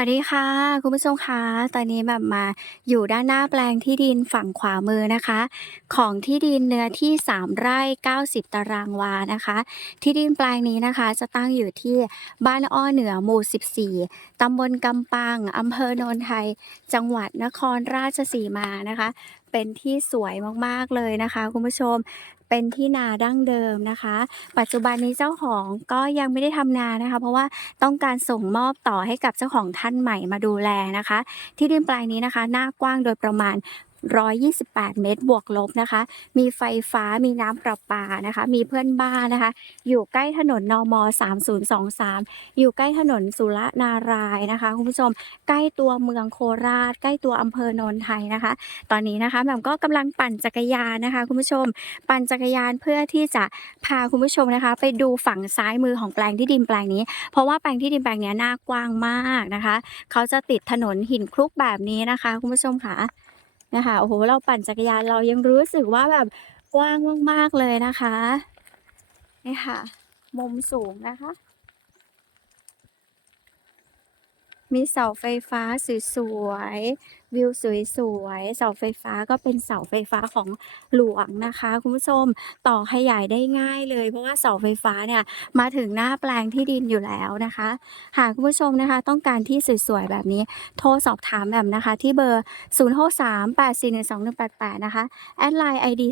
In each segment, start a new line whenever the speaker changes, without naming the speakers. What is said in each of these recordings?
วัสดีค่ะ คุณผู้ชมคะตอนนี้แบบมาอยู่ด้านหน้าแปลงที่ดินฝั่งขวามือนะคะ ของที่ดินเนื้อที่ 3 ไร่ 90 ตารางวานะคะ ที่ดินแปลงนี้นะคะ จะตั้งอยู่ที่บ้านอ้อเหนือหมู่ 14 ตำบลกำปังอำเภอโนนไทย จังหวัดนครราชสีมานะคะเป็นที่สวยมากๆเลยนะคะ คุณผู้ชมเป็นที่นาดั้งเดิมนะคะ ปัจจุบันนี้เจ้าของก็ยังไม่ได้ทำนานะคะ เพราะว่าต้องการส่งมอบต่อให้กับเจ้าของท่านใหม่มาดูแลนะคะ ที่ดินแปลงนี้นะคะ หน้ากว้างโดยประมาณ 128 เมตรบวกลบนะคะ มีไฟฟ้า มีน้ำประปานะคะ มีเพื่อนบ้านนะคะ อยู่ใกล้ถนนนม 3023 อยู่ใกล้ถนนสุรนารายนะคะ คุณผู้ชม ใกล้ตัวเมืองโคราช ใกล้ตัวอำเภอโนนไทยนะคะ ตอนนี้นะคะแหม่มก็กำลังปั่นจักรยานนะคะ คุณผู้ชม ปั่นจักรยานเพื่อที่จะพาคุณผู้ชมนะคะ ไปดูฝั่งซ้ายมือของแปลงที่ดินแปลงนี้ เพราะว่าแปลงที่ดินแปลงนี้หน้ากว้างมากนะคะ เขาจะติดถนนหินคลุกแบบนี้นะคะ คุณผู้ชมค่ะ นะคะโอ้โหเราปั่นจักรยานเรายังรู้สึกว่าแบบกว้างมากๆเลยนะคะนี่ค่ะ มุมสูงนะคะ มีเสาไฟฟ้าสวยๆ วิวสวยๆ เสาไฟฟ้าก็เป็นเสาไฟฟ้าของหลวงนะคะ คุณผู้ชมต่อขยายได้ง่ายเลย เพราะว่าเสาไฟฟ้าเนี่ยมาถึงหน้าแปลงที่ดินอยู่แล้วนะคะ หากคุณผู้ชมนะคะ ต้องการที่สวยๆ แบบนี้โทรสอบถามแหม่มนะคะที่เบอร์ 0638412188 นะคะ แอดไลน์ ID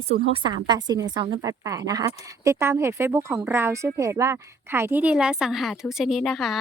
0638412188 นะคะ ติดตามเพจเฟซบุ๊กของเราชื่อเพจว่าขายที่ดินและสังหาทุกชนิดนะคะ